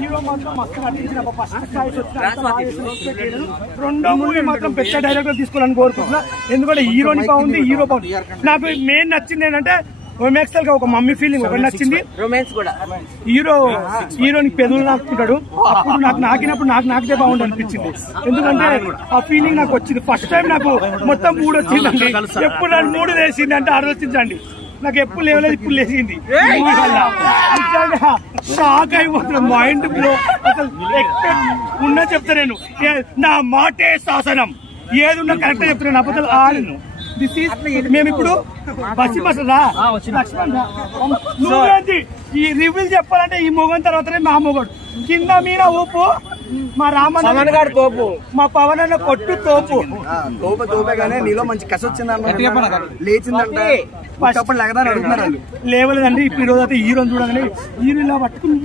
Hero మాత్రం మస్తు నటించిన రెండో మూవీ మాత్రం పెద్ద డైరెక్టర్ తీసుకోవాలని కోరుకుంటున్నా. ఎందుకంటే హీరోని బాగుంది, హీరో బాగుంది. నాకు మెయిన్ నచ్చింది ఏంటంటే రొమాన్సల్ గా ఒక మమ్మీ ఫీలింగ్ ఒకటి నచ్చింది. రొమాన్స్ కూడా హీరోని పెదవులు నాకుకుంటాడు, అప్పుడు నాకు నాకినప్పుడు నాకే బాగుంది అనిపించింది. ఎందుకంటే ఆ ఫీలింగ్ నాకు వచ్చింది. ఫస్ట్ టైం నాకు మొత్తం 3 వచ్చిందండి. ఎప్పుడు నాకు 3 వేసింది అంటే 6 వచ్చిందండి. నాకు ఎప్పుడు లేవలేదు, ఇప్పుడు లేచింది. షాక్ అయిపోతున్నా, మైండ్ బ్లో. అసలు ఎక్స్పెక్ట్ ఉన్నా చెప్తా నేను, నా మాటే శాసనం, ఏది ఉన్నా కరెక్ట్ చెప్తున్నాను. అబద్ధాలు ఆడను. మేము ఇప్పుడు ఈ రివ్యూలు చెప్పాలంటే ఈ మొగన్ తర్వాతనే మా మొగడు, కింద మీద ఊపు, మా రామన్ గారు తోపు, మా పవన్ అన్న కొట్టు తోపు. తోపగానే నీలో మంచి కసి వచ్చిందన్న, లేచిందంటే లేవలేదండి. ఇప్పుడు ఈ రోజు అయితే హీరోని చూడగానే హీరో ఇలా పట్టుకుని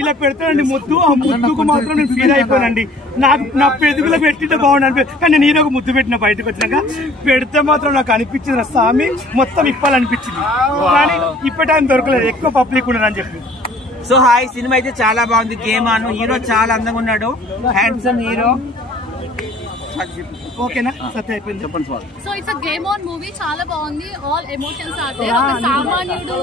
ఇలా పెడతానండి ముద్దు. ఆ ముద్దుకు మాత్రం నేను ఫీల్ అయిపోయానండి. నాకు నా పెదవులో పెట్టింటే బాగుండు, కానీ నేను హీరోకు ముద్దు పెట్టిన బయటకు వచ్చినాక పెడితే మాత్రం నాకు అనిపించింది స్వామి మొత్తం ఇప్పాలనిపించింది. కానీ ఇప్పటి టైం దొరకలేదు, ఎక్కువ పబ్లిక్ ఉన్నారని చెప్పి. సో హాయ్, సినిమా అయితే చాలా బాగుంది. గేమ్ ఆన్ హీరో చాలా అందంగా ఉన్నాడు, హ్యాండ్సమ్ హీరో. ఓకేనా, సత్య అయిపోయింది, చెప్పండి sir. So it's a game on movie, చాలా బాగుంది. All emotions are there. ఒక సామాన్యుడు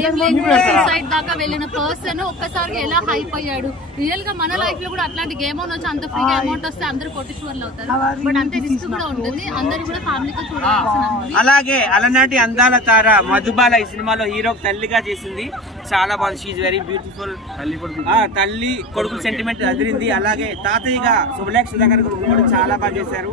ఏం లేని సూసైడ్ దాకా వెళ్ళిన పర్సన్ ఒక్కసారిగా ఎలా హైప్ అయ్యాడు. రియల్ గా మన లైఫ్ లో కూడా అట్లాంటి గేమ్ ఆన్ వచ్చి అంత ఫ్రీగా అమౌంట్ వస్తే అందరూ కోటీశ్వర్లు అవుతారు. బట్ అంతే రిస్క్ కూడా ఉంటుంది, అందరూ కూడా ఫ్యామిలీతో చూడాల్సిన మూవీ. అలాగే అలనాటి అందాల తార మధుబాల ఈ సినిమాలో హీరోకి తల్లిగా చేసింది, చాలా బాగుంది. She very beautiful. తల్లి కొడుకు సెంటిమెంట్ అదిరింది. అలాగే తాతయ్యగా శుభలేఖ సుధాకర్ కూడా చాలా బాగా చేశారు.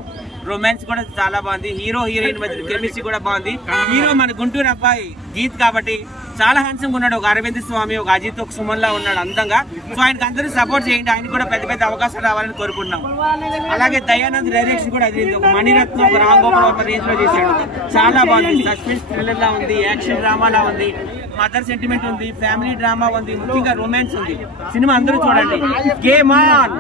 రొమాన్స్ కూడా చాలా బాగుంది. హీరో హీరోయిన్ మధ్య కెమిస్ట్రీ కూడా బాగుంది. హీరో మన గుంటూరు అబ్బాయి జీత్ కాబట్టి చాలా హ్యాండ్సమ్ ఉన్నాడు. ఒక అరవింద్ స్వామి, ఒక అజిత్, ఒక సుమన్ లా ఉన్నాడు అందంగా. సో ఆయనకి అందరూ సపోర్ట్ చేయండి, ఆయన కూడా పెద్ద పెద్ద అవకాశాలు రావాలని కోరుకుంటున్నాం. అలాగే దయానంద్ డైరెక్షన్ కూడా అదిరింది. ఒక మణిరత్నం, ఒక రామ్ గోపాల్ ఒక రేంజ్ లో చేశాడు, చాలా బాగుంది. సస్పెన్స్ థ్రిల్లర్ లా ఉంది, యాక్షన్ డ్రామా లా ఉంది, మదర్ సెంటిమెంట్ ఉంది, ఫ్యామిలీ డ్రామా ఉంది, ముఖ్యంగా రొమాన్స్ ఉంది. సినిమా అందరూ చూడండి. Game on.